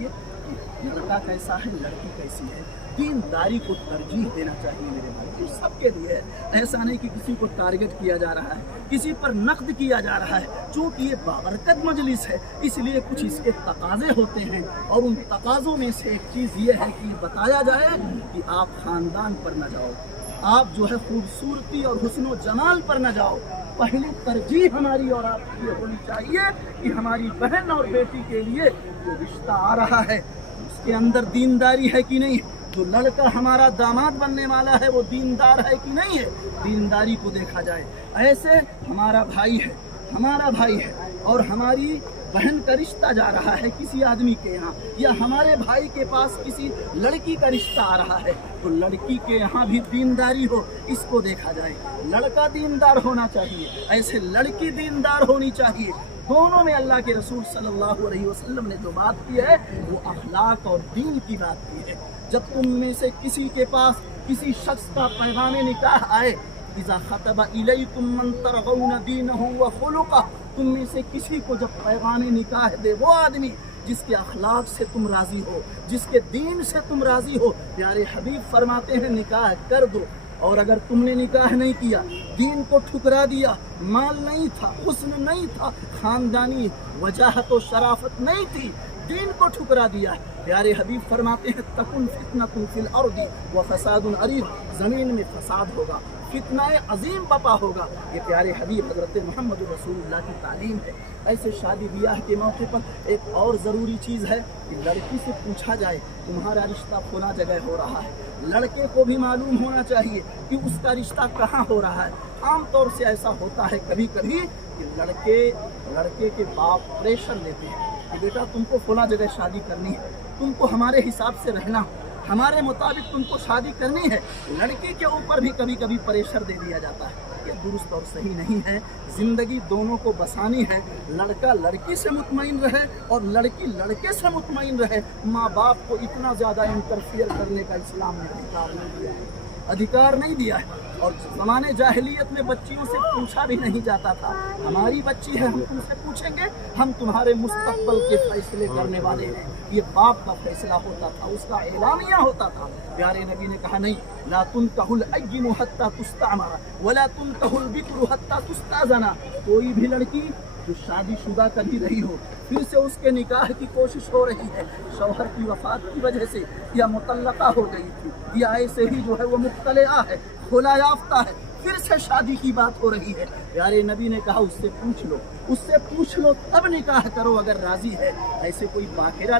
चाहिए कि लड़का कैसा है, लड़की कैसी है। दीनदारी को तरजीह देना चाहिए मेरे भाई, तो सबके लिए है। ऐसा नहीं कि किसी को टारगेट किया जा रहा है, किसी पर नक़्द किया जा रहा है। चूँकि ये बाबरकत मजलिस है, इसलिए कुछ इसके तकाज़े होते हैं, और उन तकाज़ों में से एक चीज़ ये है कि बताया जाए कि आप ख़ानदान पर न जाओ, आप जो है खूबसूरती और हुस्न जमाल पर न जाओ। पहली तरजीह हमारी और आपकी ये होनी चाहिए कि हमारी बहन और बेटी के लिए जो रिश्ता आ रहा है उसके अंदर दीनदारी है कि नहीं, जो लड़का हमारा दामाद बनने वाला है वो दीनदार है कि नहीं है, दीनदारी को देखा जाए। ऐसे हमारा भाई है, हमारा भाई है और हमारी बहन का रिश्ता जा रहा है किसी आदमी के यहाँ, या हमारे भाई के पास किसी लड़की का रिश्ता आ रहा है, तो लड़की के यहाँ भी दीनदारी हो, इसको देखा जाए। लड़का दीनदार होना चाहिए, ऐसे लड़की दीनदार होनी चाहिए। दोनों में अल्लाह के रसूल सल्लल्लाहु अलैहि वसल्लम ने जो बात की है वो अखलाक और दीन की बात की है। जब तुम में से किसी के पास किसी शख्स का पैगाम निकाह आए, इज़ा खतबा इलैकुम मन तरगौन दीनहु व खुलुक़हु, तुम में से किसी को जब पैगाम निकाह दे वो आदमी जिसके अखलाक से तुम राज़ी हो, जिसके दीन से तुम राज़ी हो, प्यारे हबीब फरमाते हैं निकाह कर दो। और अगर तुमने निकाह नहीं किया, दीन को ठुकरा दिया, माल नहीं था, हुस्न नहीं था, ख़ानदानी वजाहत और शराफत नहीं थी, दीन को ठुकरा दिया, प्यारे हबीब फरमाते हैं तकुन फितनतुन फिल अर्दी व फसादुन अरीद, ज़मीन में फसाद होगा, फितनाए अजीम बपा होगा। ये प्यारे हबीब हज़रत मोहम्मद रसूलुल्लाह की तालीम है। ऐसे शादी ब्याह के मौके पर एक और ज़रूरी चीज़ है कि लड़की से पूछा जाए तुम्हारा रिश्ता फला जगह हो रहा है, लड़के को भी मालूम होना चाहिए कि उसका रिश्ता कहाँ हो रहा है। आम तौर से ऐसा होता है कभी कभी कि लड़के के बाप प्रेशर लेते हैं कि बेटा तुमको फला जगह शादी करनी है, तुमको हमारे हिसाब से रहना, हमारे मुताबिक तुमको शादी करनी है। लड़की के ऊपर भी कभी कभी प्रेशर दे दिया जाता है, ये दुरुस्त और सही नहीं है। ज़िंदगी दोनों को बसानी है, लड़का लड़की से मुतमईन रहे और लड़की लड़के से मुतमईन रहे। माँ बाप को इतना ज़्यादा इंटरफियर करने का इस्लाम ने अधिकार नहीं दिया है। और ज़माने जाहिलियत में बच्चियों से पूछा भी नहीं जाता था, हमारी बच्ची है हम तुमसे पूछेंगे, हम तुम्हारे मुस्तकबल के फैसले करने वाले हैं। ये बाप का फैसला होता था, उसका एलामिया होता था। प्यारे नबी ने कहा नहीं, ला तुनकहुल अय्यिमु हत्ता तुस्तअमर वला तुनकहुल बिक्रू हत्ता तुस्ताज़ना। कोई भी लड़की जो शादीशुदा कभी रही हो, फिर से उसके निकाह की कोशिश हो रही है, शौहर की वफात की वजह से, या मुतल्लका हो गई थी, या ऐसे ही जो है वो मुख्तलिआ है, खुला याफ्ता है, फिर से शादी की बात हो रही है, प्यारे नबी ने कहा उससे पूछ लो, तब निकाह करो अगर राजी है। ऐसे कोई बाकिरा